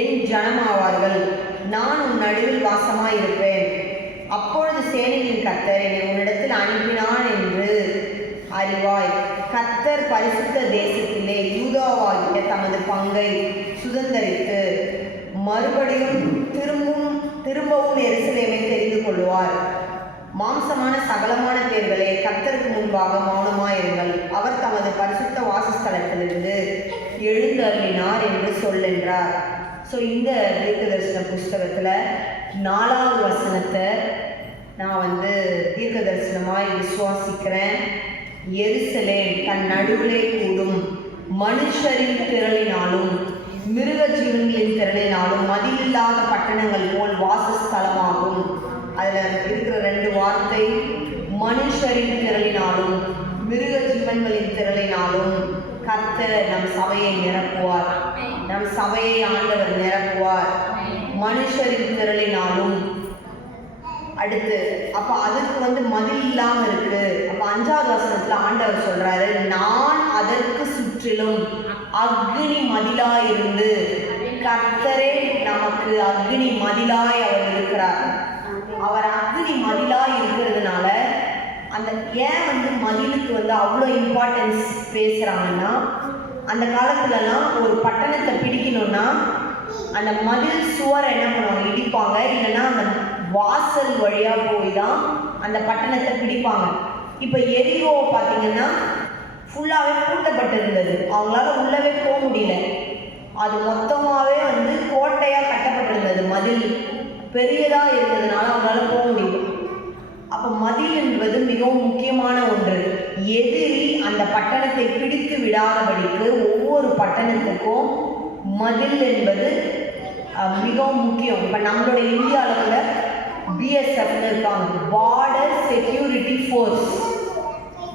என் ஜனமாவார்கள், நான் உன் நடுவில் வாசமாயிருப்பேன். அப்பொழுது சேனையின் கர்த்தர் என்னை உன்னிடத்தில் அனுப்பினான் என்று அறிவாய். கர்த்தர் பரிசுத்த தேசத்திலே யூதாவாகிய தமது பங்கை சுதந்தரித்து மறுபடியும் திரும்பவும் எருசலேமை தெரிந்து கொள்வார். மாம்சமான சகலமான பேர்களே, கர்த்தருக்கு முன்பாக மௌனமாயிருங்கள். அவர் தமது பரிசுத்த வாசஸ்தலத்திலிருந்து எழுந்தருளினார் என்று சொல்லென்றார். ஸோ இந்த தீர்க்கதரிசன புஸ்தகத்தில் 4வது வசனத்தை நான் தீர்க்க தரிசனமாய் விசுவாசிக்கிறேன். எருசலேம் தன் நடுவிலே கூடும், மனுஷரின் திரளினாலும் மிருக ஜீவன்களின் திரளினாலும் மதியில்லாத பட்டணங்கள் போல் வாசஸ்தலமாகும். அதில் இருக்கிற 2 வார்த்தை, மனுஷரின் திரளினாலும் மிருக ஜீவன்களின் திரளினாலும் கர்த்தர் நம் சபையை நிரப்புவார். நம் சபையை ஆண்டவர் நிரப்புவார். மனுஷரின் திரளினாலும் அடுத்து அப்போ அதுக்கு மதில் இல்லாமல் இருக்கு. அப்போ 5வது வசனத்தில் ஆண்டவர் சொல்றாரு, நான் அதற்கு சுற்றிலும் அக்னி மதிலாய் இருந்து. கர்த்தரே நமக்கு அக்னி மதிலாய் அவர் இருக்கிறார். அவர் அக்னி மதிலாய் இருக்கிறதுனால அந்த ஏன் மதிலுக்கு அவ்வளோ இம்பார்ட்டன்ஸ் பேசுகிறாங்கன்னா, அந்த காலத்துலலாம் ஒரு பட்டணத்தை பிடிக்கணும்னா அந்த மதில் சுவரை என்ன பண்ணுவாங்க, இடிப்பாங்க. இல்லைன்னா அந்த வாசல் வழியாக போய் தான் அந்த பட்டணத்தை பிடிப்பாங்க. இப்போ எரிகோவை பார்த்தீங்கன்னா ஃபுல்லாகவே பூட்டப்பட்டு இருந்தது. அவங்களால உள்ளவே போக முடியல. அது மொத்தமாகவே கோட்டையாக கட்டப்பட்டிருந்தது. மதில் பெரியதாக இருந்ததுனால அவங்களால போக முடியல. அப்போ மதில் என்பது மிகவும் முக்கியமான ஒன்று. எதிரி அந்த பட்டணத்தை பிடித்து விடாதபடிக்கு ஒவ்வொரு பட்டணத்துக்கும் மதில் என்பது மிகவும் முக்கியம். இப்போ நம்மளுடைய இந்தியாவில் கூட பிஎஸ்எஃப்னு இருக்காங்க, பார்டர் செக்யூரிட்டி ஃபோர்ஸ்.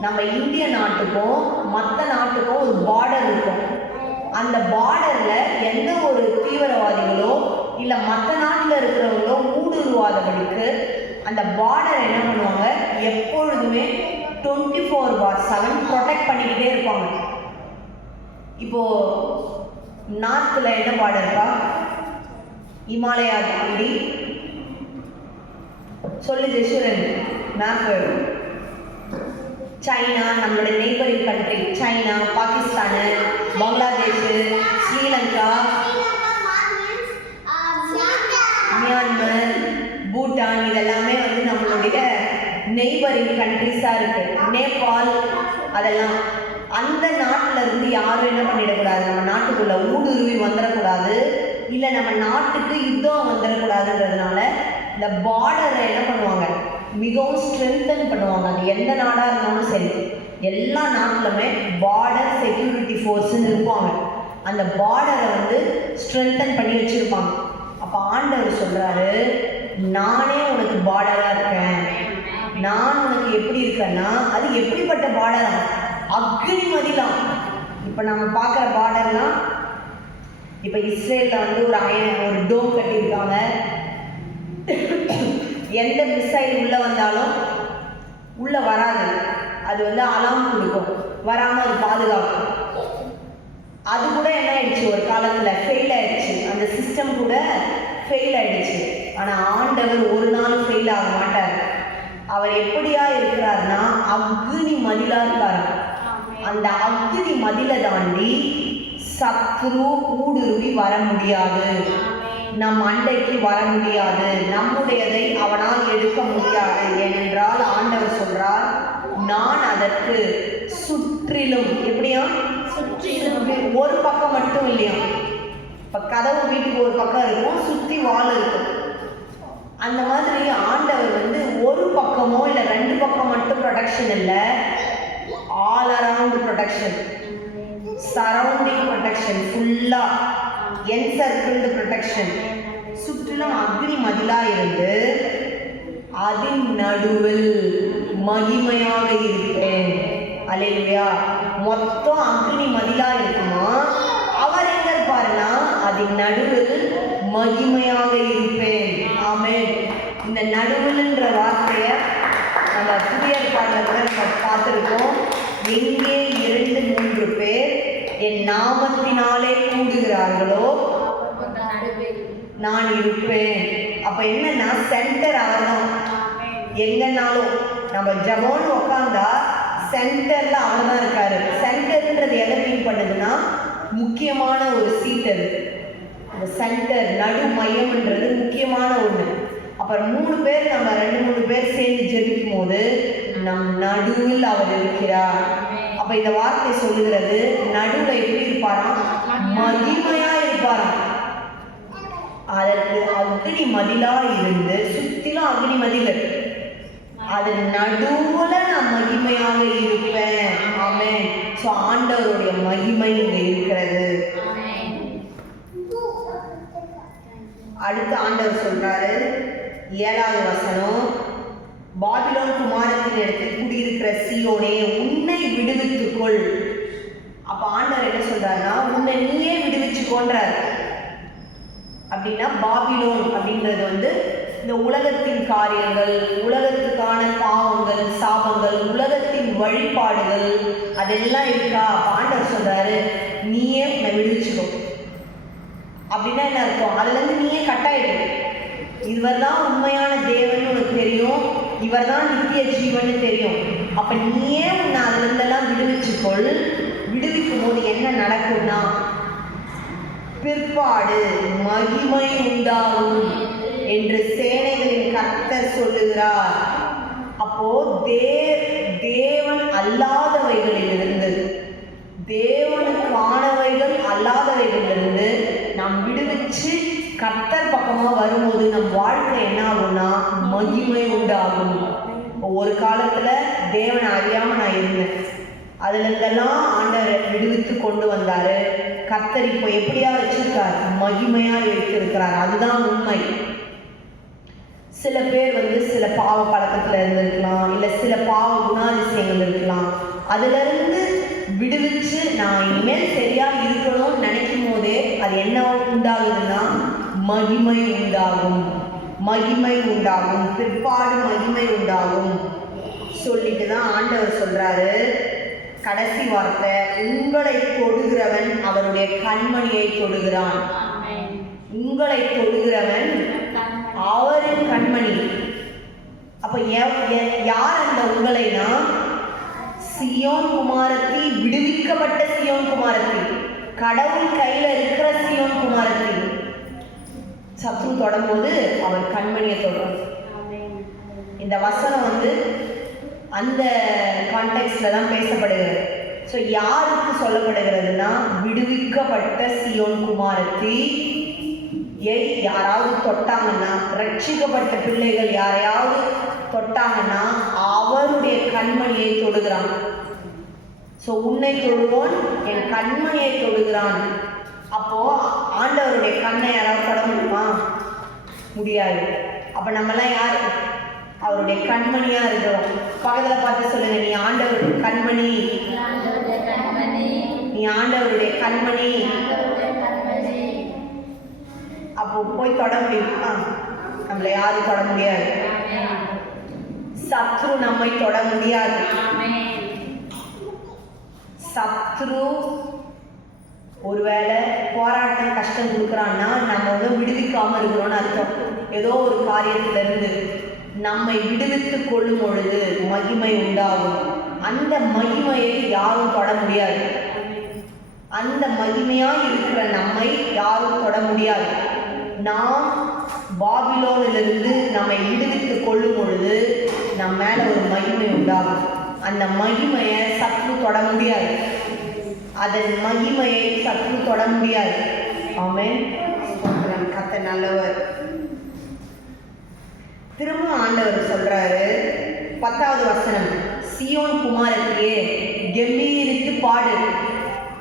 நம்ம இந்திய நாட்டுக்கும் மற்ற நாட்டுக்கும் ஒரு பார்டர் இருக்கும். அந்த பார்டரில் எந்த ஒரு தீவிரவாதிகளோ இல்லை மற்ற நாட்டில் இருக்கிறவங்களோ ஊடுருவாதபடிக்கு அந்த பார்டரை என்ன பண்ணுவாங்க, எப்பொழுதுமே 24/7 ப்ரொடெக்ட் பண்ணிக்கிட்டே இருப்பாங்க. இப்போது நார்த்தில் என்ன பார்டர் இருக்கா, இமாலயா தாண்டி சொல்லு ஜெஷுரன் மேப். சைனா, நம்மளுடைய neighbouring country, China, Pakistan, Bangladesh, Sri Lanka, Myanmar, Bhutan, இதெல்லாமே நம்மளுடைய நெய்பரிங் கண்ட்ரிஸாக இருக்குது. நேபாள், அதெல்லாம் அந்த நாட்டில் இருந்து யாரும் என்ன பண்ணிடக்கூடாது, நம்ம நாட்டுக்குள்ளே ஊடுருவி வந்துடக்கூடாது, இல்லை நம்ம நாட்டுக்கு யுத்தம் வந்துடக்கூடாதுன்றதுனால இந்த பார்டரை என்ன பண்ணுவாங்க, மிகவும் ஸ்ட்ரென்தன் பண்ணுவாங்க. அது எந்த நாடாக இருந்தாலும் சரி, எல்லா நாட்டிலுமே பார்டர் செக்யூரிட்டி ஃபோர்ஸுன்னு இருப்பாங்க. அந்த பார்டரை ஸ்ட்ரென்தன் பண்ணி வச்சுருப்பாங்க. அப்போ ஆண்டவர் சொல்கிறாரு, நானே உனக்கு பார்டராக இருக்கேன். நான் உனக்கு எப்படி இருக்கேன்னா, அது எப்படிப்பட்ட பார்டரா, அக்னி மதிலாம். இப்போ நம்ம பார்க்குற பார்டர்லாம், இப்போ இஸ்ரேலில் ஒரு டோம் கட்டியிருக்காங்க. எந்த மிசைல் உள்ளே வந்தாலும் உள்ளே வராது. அது அலாம் கொடுக்கும், வராமல் அது பாதுகாக்கும். அது கூட என்ன ஆயிடுச்சு, ஒரு காலத்தில் ஃபெயில் ஆயிடுச்சு. அந்த சிஸ்டம் கூட ஃபெயில் ஆயிடுச்சு. ஆனால் ஆண்டவர் ஒரு நாள் ஃபெயில் ஆக மாட்டார். அவர் எப்படியா இருக்கிறார்னா அக்னி மதிலாக இருக்கார். அந்த அக்னி மதிலை தாண்டி சத்ரு ஊடுருவி வர முடியாது, நம் அண்டைக்கு வர முடியாது, நம்முடையதை அவனால் எடுக்க முடியாது. ஏனென்றால் ஆண்டவர் சொல்றார், நான் அதற்கு சுற்றிலும், எப்படியா சுற்றிலும், ஒரு பக்கம் மட்டும் இல்லையா, இப்போ கதவு வீட்டுக்கு ஒரு பக்கம் இருக்கும், சுற்றி வால் இருக்கும். அந்த மாதிரி ஆண்டவர் ஒரு பக்கமோ இல்லை 2 பக்கம் மட்டும் ப்ரொடெக்ஷன் இல்லை, all around protection, surrounding protection, ஃபுல்லாக என்சர்க்கிள்டு ப்ரொடெக்ஷன், சுற்றிலும் அக்னி மதிலாக இருந்து அதன் நடுவில் மகிமையாக இருப்பேன். அல்லேலூயா. மொத்தம் அக்னி மதிலாக இருக்குமா, அவர் எங்க இருப்பாருன்னா அதன் நடுவில் மகிமையாக இருப்பேன். ஆமென். இந்த நடுவில்ன்ற வார்த்தையை நம்ம புதிய ஏற்பாட்டில் கூட நம்ம பார்த்துருக்கோம். எங்கே 2-3 பேர் என் நாமத்தினாலே கூடுகிறார்களோ நான் இருப்பேன். அப்ப என்னன்னா சென்டர் அவர்தான். எங்கன்னாலும் நம்ம ஜபம்னு உட்காந்தா சென்டர்ல அவர் தான் இருக்காரு. சென்டர்ன்றது எதை மீன் பண்ணுதுன்னா முக்கியமான ஒரு சீட். அது அந்த சென்டர் நடு மையம்ன்றது முக்கியமான ஒண்ணு. அப்புறம் 3 பேர் நம்ம 2-3 பேர் சேர்ந்து ஜெபிக்கும் போது நம் நடுவில் அவர் இருக்கிறார். அப்ப இந்த வார்த்தை சொல்லுகிறது, நடுவுல எப்படி இருப்பாராம்? மகிமையா இருப்பாராம். அதற்கு அக்னி மதிலா இருந்து, சுத்திலும் அக்னி மதில், அது நடுவுல நான் மகிமையாக இருப்பேன். ஆமென். சோ ஆண்டவருடைய மகிமை இங்க இருக்கிறது. அடுத்து ஆண்டவர் சொல்றாரு 7வது வசனம், பாபிலோன் குமாரத்தின் இடத்தில் குடியிருக்கிற சீயோனே உன்னை விடுவித்துக்கொள். அப்ப ஆண்டவர் என்ன சொல்றாருன்னா உன்னை நீயே விடுவிச்சுக்கோன்றார். அப்படின்னா பாபிலோன் அப்படின்றது இந்த உலகத்தின் காரியங்கள், உலகத்துக்கான பாவங்கள், சாபங்கள், உலகத்தின் வழிபாடுகள் அதெல்லாம் இருக்கா. ஆண்டவர் சொல்றாரு நீயே உன்னை விடுவிச்சுக்கோ. அப்படின்னா என்ன அர்த்தம்? அதுல இருந்து நீயே கட்டாயிடு. இவர் தான் உண்மையான தேவன் உனக்கு தெரியும், இவர் தான் நித்திய ஜீவன் தெரியும். அப்ப நீயே உன்னை அதுல இருந்தெல்லாம் விடுவிச்சுக்கொள். விடுவிக்கும் போது என்ன நடக்கும்னா பிற்பாடு மகிமை உண்டாகும் என்று சேனைகளின் கர்த்தர் சொல்லுகிறார். அப்போ தேவன் அல்லாதவைகளிலிருந்து, தேவனுக்கானவைகள் அல்லாதவைகளிலிருந்து நாம் விடுவிச்சு கர்த்தர் பக்கமா வரும்போது நம் வாழ்க்கை என்ன ஆகும்னா மகிமை உண்டாகும். ஒரு காலத்துல தேவனை அறியாம நான் இருந்தேன், அதுல இருந்தெல்லாம் ஆண்டவர் விடுவித்து கொண்டு வந்தாரு. கர்த்தர் இப்போ எப்படியா வச்சிருக்கார்? மகிமையா வைத்திருக்கிறார். அதுதான் உண்மை. சில பேர் சில பாவ பழக்கத்துல இருந்திருக்கலாம், இல்ல சில பாவ குணாதிசயங்கள் இருக்கலாம். அதுல இருந்து விடுவிச்சு நான் இனிமேல் சரியா இருக்கணும்னு நினைக்கும் போதே அது என்ன உண்டாகுதுன்னா மகிமை உண்டாகும். மகிமை உண்டாகும், பிற்பாடு மகிமை உண்டாகும் சொல்லிட்டு தான் ஆண்டவர் சொல்றாரு கடைசி வார்த்தை, உங்களை தொடுகிறவன் அவருடைய கண்மணியை தொடுகிறான். உங்களை தொடுகிறவன் அவரின் கண்மணி. அப்ப யார் அந்த உங்களைனா சியோன் குமாரத்தி, விடுவிக்கப்பட்ட சியோன் குமாரத்தி, கடவுள் கையில இருக்கிற சியோன் குமாரத்தி. சத்ரு தொடும்போது அவர் கண்மணியை தொடும். இந்த வசனம் அந்த கான்டெக்ஸ்ட்ல தான் பேசப்படுகிறது. ஸோ யாருக்கு சொல்லப்படுகிறதுனா விடுவிக்கப்பட்ட சியோன் குமாரத்தி யாராவது தொட்டாங்கன்னா, ரட்சிக்கப்பட்ட பிள்ளைகள் யாரையாவது தொட்டாங்கன்னா அவருடைய கண்மணியை தொடுகிறான். ஸோ உன்னை தொடுவோன் என் கண்மணியை தொடுகிறான். அப்போ ஆண்டவருடைய கண்ணை யாராவது தொட முடியுமா? முடியாது. அப்ப நம்மெல்லாம் யாரு? அவருடைய கண்மணியா இருக்கிறோம். பக்கத்துல பார்த்து சொல்லுங்க, நீ ஆண்டவருடைய கண்மணி, நீ ஆண்டவருடைய கண்மணி. அப்போ போய் தொட முடியுமா? நம்மளை யாரும் தொட முடியாது. சத்ரு நம்மை தொட முடியாது. சத்ரு ஒருவேளை போராட்டம் கஷ்டம் கொடுக்குறான்னா நம்ம விடுவிக்காம இருக்கிறோம்னு அர்த்தம். ஏதோ ஒரு காரியத்துல இருந்து நம்மை விடுவித்துக் கொள்ளும் பொழுது மகிமை உண்டாகும். அந்த மகிமையை யாரும் தொட முடியாது. அந்த மகிமையாய் இருக்கிற நம்மை யாரும் தொட முடியாது. நாம் பாபிலோனிலிருந்து நம்மை விடுவித்துக் கொள்ளும் பொழுது நம் மேல ஒரு மகிமை உண்டாகும். அந்த மகிமையை சத்ரு தொட முடியாது. அதன் மகிமையை சத்ரு தொட முடியாது. ஆமென். கர்த்தர் நல்லவர். திரும்ப ஆண்டவர் சொல்றாரு 10வது வசனம், சியோன் குமாரத்தியே கம்பீரித்து பாடு.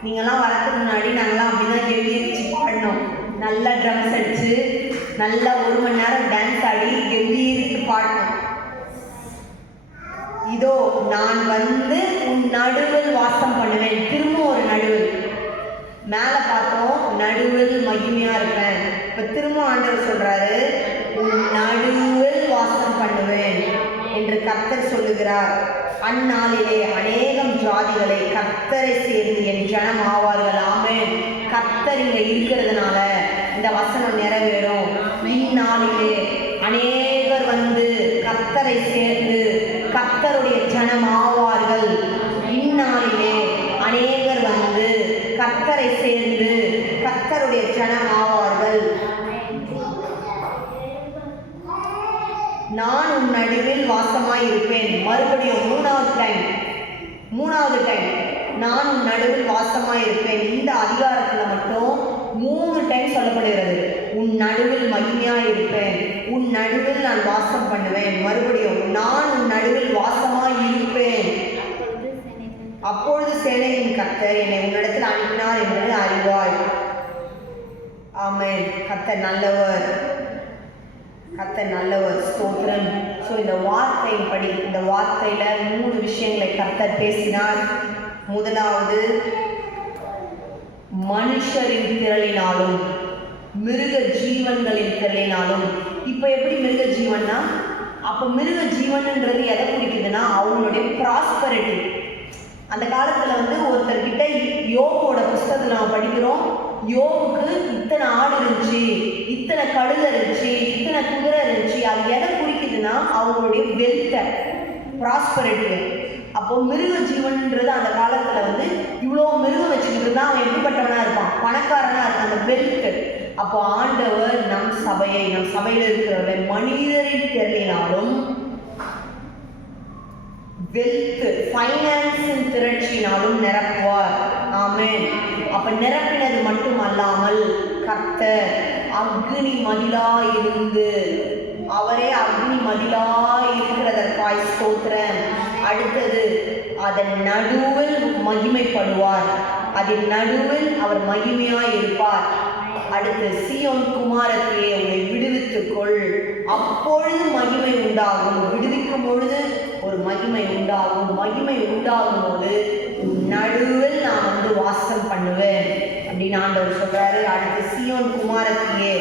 நீங்கெல்லாம் வரதுக்கு முன்னாடி நாங்களாம் அப்படிதான் கம்பீரிச்சு பாடணும். நல்லா ட்ரம்ஸ் அடிச்சு நல்லா 1 மணி நேரம் டான்ஸ் ஆடி கம்பீரித்து பாடணும். இதோ நான் உன் நடுவில் வாசம் பண்ணுவேன். திரும்ப ஒரு நடுவில். மேல பார்த்தோம் நடுவில் மகிமையா இருப்பேன். இப்ப திரும்ப ஆண்டவர் சொல்றாரு உன் நடுவில் வாசம் பண்ணுவேன் என்று கர்த்தர் சொல்லுகிறார். அந்நாளிலே அநேகம் ஜாதிகளை கர்த்தரை சேர்ந்து என் ஜனம் ஆவார்கள். ஆமென். கர்த்தர் இங்க இருக்கிறதுனால இந்த வசனம் ஜனம் ஆவார்கள். நான் உன் நடுவில் வாசமாய் இருப்பேன். மறுபடியும் மூணாவது டைம் நான் உன் நடுவில் வாசமாய் இருப்பேன். இந்த அதிகாரத்தில் மட்டும் 3 டைம் சொல்லப்படுகிறது. உன் நடுவில் மகிமையாய் இருப்பேன், உன் நடுவில் நான் வாசம் பண்ணுவேன். மறுபடியும் நான் உன் நடுவில் வாசமாய் இருப்பேன். அப்பொழுது சேனையின் கர்த்தர் என்னை உன்னிடத்தில் அனுப்பினார் என்பதை அறிவாய். ஆமென். கர்த்தர் நல்லவர், கர்த்தர் நல்லவர். ஸ்தோத்திரம். ஸோ இந்த வார்த்தையின்படி, இந்த வார்த்தையில 3 விஷயங்களை கர்த்தர் பேசினார். முதலாவது, மனுஷரின் திரளினாலும் மிருக ஜீவன்களின் திரளினாலும். இப்போ எப்படி மிருக ஜீவன்னா, அப்போ மிருக ஜீவன்ன்றது எதை குறிக்குதுன்னா அவங்களுடைய ப்ராஸ்பரிட்டி. அந்த காலத்தில் ஒருத்தர்கிட்ட யோபோட புஸ்தகத்தில் நம்ம படிக்கிறோம், யோபுக்கு இத்தனை ஆடு இருந்துச்சு, இத்தனை கழுதை இருந்துச்சு, இத்தனை குதிரை இருந்துச்சு. அது எதை குறிக்குதுன்னா அவங்களுடைய வெல்த்தை, ப்ராஸ்பரிட்டியை. அப்போ மிருக ஜீவன்ன்றது அந்த காலத்தில் இவ்வளோ மிருகம் வச்சுக்கிட்டு இருந்தால் அவன் எப்படிப்பட்டவனாக இருப்பான், பணக்காரனாக இருப்பான், அந்த வெல்த்து. அப்போ ஆண்டவர் நம் சபையில் இருக்கிறவர்கள் மனிதரின் திரளினாலும் வெல்த் ஃபைனான்ஸின் திரட்சியினாலும் நிரப்புவார். ஆமென். அப்ப நிரப்பினது மட்டும் அல்லாமல் கர்த்தர் அக்னி மதிலாய் இருந்து, அவரே அக்னி மதிலாய் இருக்கிறதற்காய் ஸ்தோத்திரம். அடுத்தது, அதன் நடுவில் மகிமைப்படுவார், அதன் நடுவில் அவர் மகிமையாய் இருப்பார். அடுத்து, சீயோன் குமாரத்திலே உன்னை விடுவித்துக்கொள், அப்பொழுது மகிமை உண்டாகும். விடுவிக்கும் பொழுது ஒரு மகிமை உண்டாகும். மகிமை உண்டாகும் போது நடுவில் நான் வாசம் பண்ணுவேன் அப்படின்னு ஆண்டவர் சொல்றாரு. அடுத்து, சீயோன் குமாரத்திலே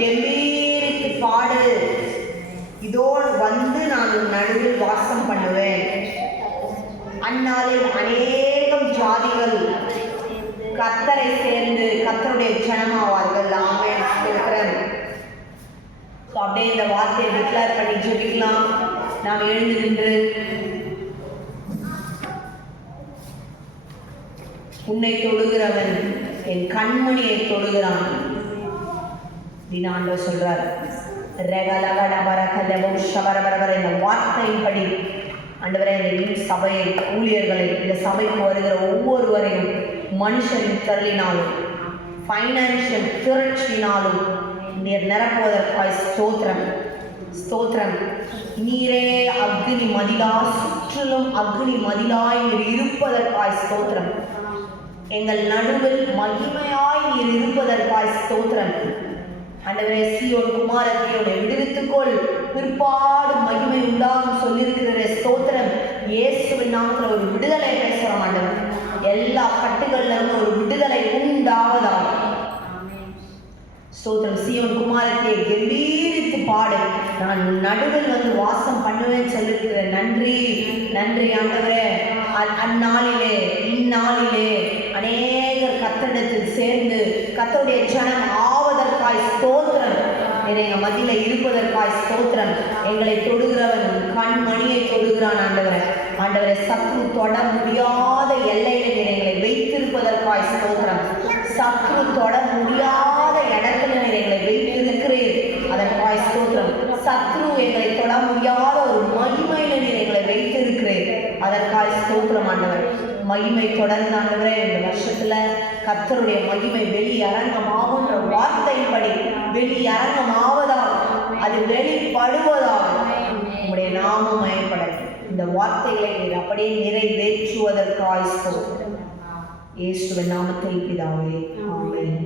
கம்பீரித்து பாடு, இதோடு நான் நடுவில் வாசம் பண்ணுவேன். அந்நாளில் அநேகம் ஜாதிகள் கர்த்தரை சேர்ந்து கர்த்தருடைய ஜனமாவார்கள். ஆமென். அப்படியே இந்த வார்த்தையை டிக்ளேர் பண்ணி ஜெபிக்கலாம். நாம் எழுந்து நின்று, உன்னை தொடுகிறவன் என் கண்மணியை தொடுகிறான் அப்படின்னு ஆண்டவர் சொல்றார். இந்த வார்த்தையின்படி ஆண்டவரே, இந்த சபையை, ஊழியர்களை, இந்த சபைக்கு வருகிற ஒவ்வொருவரையும் மனுஷரின் திரளினாலும் ஃபைனான்சியல் திரட்சியினாலும் நீர் நிரப்புவதற்காய் ஸ்தோத்திரம். ஸ்தோத்திரம். நீரே அக்னி மதிலா, சுற்றிலும் அக்னி மதிலாய் நீர் இருப்பதற்காய் ஸ்தோத்திரம். எங்கள் நடுவில் மகிமையாய் நீர் இருப்பதற்காய் ஸ்தோத்திரம். ஆண்டவரே, சீயோன் குமாரத்தியோட விடுவித்துக்கொள், பிற்பாடு மகிமை உண்டாகும் சொல்லியிருக்கிற ஸ்தோத்திரம். இயேசுவின் நாமத்தில் ஒரு விடுதலை பேசுகிறோம் ஆண்டவர். எல்லா கட்டுகள்ல இருந்து ஒரு விடுதலை உண்டாவதாக ஸ்தோத்திரம். சீயோன் குமாரத்தியை கம்பீரித்து பாடு, நான் நடுவில் வாசம் பண்ணுவேன் சொல்லிருக்கிற. நன்றி, நன்றி ஆண்டவரே. அந்நாளிலே இந்நாளிலே அநேகர் கர்த்தரிடத்தில் சேர்ந்து கர்த்தருடைய ஜனம் ஆவதற்காய் ஸ்தோத்திரம். எங்கள் மத்தியில் இருப்பதற்காய் ஸ்தோத்திரம். எங்களை தொடுகிறவன் கண்மணியை தொடுகிறான் ஆண்டவரை. ஆண்டவரை, சத்ரு தொட முடியாத எல்லையில எங்களை வைத்திருப்பதற்காய் ஸ்தோத்திரம். சத்ரு தொட முடியாத இடத்துல எங்களை வைத்திருக்கிறீர், அதற்காய் ஸ்தோத்திரம். சத்ரு எங்களை தொட முடியாத ஒரு மகிமையில எங்களை வைத்திருக்கிறீர், அதற்காய் ஸ்தோத்திரம் ஆண்டவர். மகிமை தொடர்ந்து ஆண்டவரே, இந்த வருஷத்துல கர்த்தருடைய மகிமை வெளியரங்கமாகுன்ற வார்த்தையின்படி வெளியரங்கமாவதாக, அது வெளிப்படுவதாக உங்களுடைய நாமம் மயப்பட இந்த வார்த்தைகளை நீர் அப்படியே நிறைவேற்றுவதற்காய் ஸ்தோத்திரம். இயேசுவின் நாமத்தில் பிதாவே, ஆமென்.